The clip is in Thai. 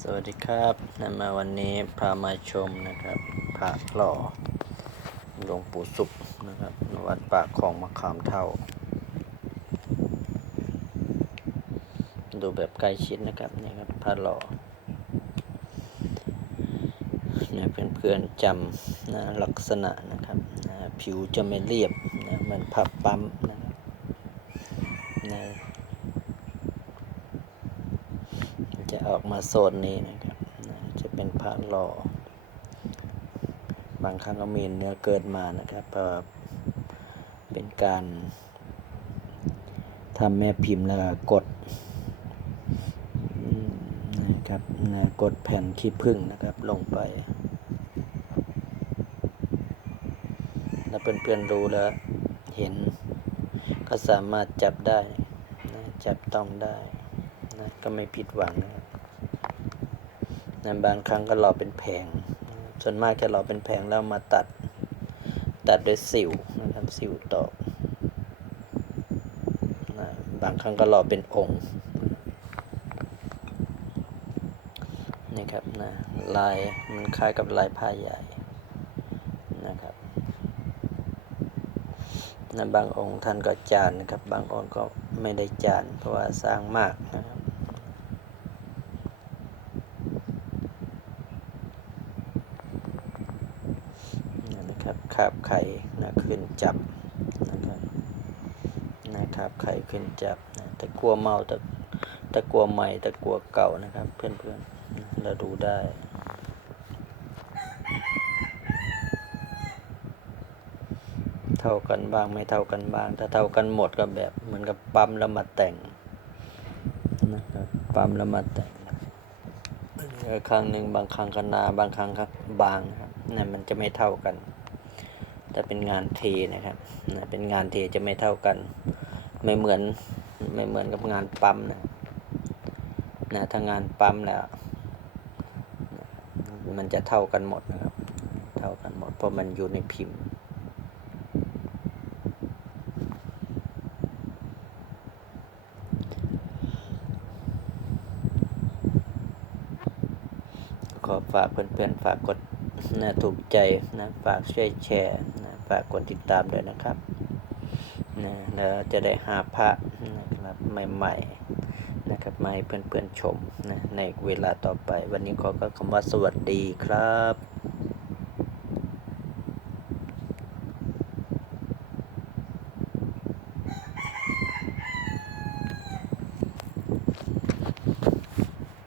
สวัสดีครับนำมาวันนี้พามาชมนะครับพระหล่อหลวงปู่สุขนะครับวัดปากของมะขามเท่า ดูแบบใกล้ชิดนะครับนี่ครับพระหล่อเนี่ยเพื่อนๆจำนะลักษณะนะครับนะผิวจะไม่เรียบนะเหมือนผับปั๊มนะครับนะ จะออกมาโซนนี้นะครับ จะเป็นพระหล่อบางครั้งก็มีเนื้อเกินมานะครับเพราะว่าเป็นการทำแม่พิมพ์แล้วกดนะครับนะกดแผ่นขี้ผึ้งนะครับลงไป แล้วเพื่อนๆรู้แล้วเห็นก็สามารถจับได้นะจับต้องได้ ก็ไม่ผิดหวังนะครับนบางครั้งก็รอเป็นแผง ส่วนมากจะรอเป็นแผงแล้วมาตัด ตัดด้วยสิวนะครับสิวตอกนะบางครั้งก็รอเป็นองค์นี่ครับนะลายมันคล้ายกับลายผ้าใหญ่นะครับนะบางองค์ท่านก็จานนะครับ บางองค์ก็ไม่ได้จานเพราะว่าสร้างมากนะครับ นี่นะ ครับคาบไข่นะขึ้นจับนะครับนะครับไข่ขึ้นจับนะตะกัวเมาตะตะกัวใหม่ตะกัวเก่านะครับ เพื่อนๆนเราดูได้เท่ากันบ้างไม่เท่ากันบ้าง ถ้าเท่ากันหมดก็แบบเหมือนกับปั๊มแล้วมาแต่งนะครับปั๊มแล้วมาแต่งเออครั้งหนึ่งบางครั้งก็นาบางครั้งก็บางนะครับนั่นมันจะไม่เท่ากัน แต่เป็นงานเทนะครับนะเป็นงานเทจะไม่เท่ากัน ไม่เหมือนไม่เหมือนกับงานปั๊มนะนะถ้างานปั๊มแล้วมันจะเท่ากันหมดนะครับ เท่ากันหมดเพราะมันอยู่ในพิมพ์ขอฝากเพื่อนๆ ฝากกดนะถูกใจนะ ฝากช่วยแชร์ากกดติดตามด้วยนะครับนะแล้วจะได้หาพระนะครับใหม่ๆนะครับมาให้เพื่อนๆชมนะในเวลาต่อไป วันนี้ขอก็คำว่าสวัสดีครับ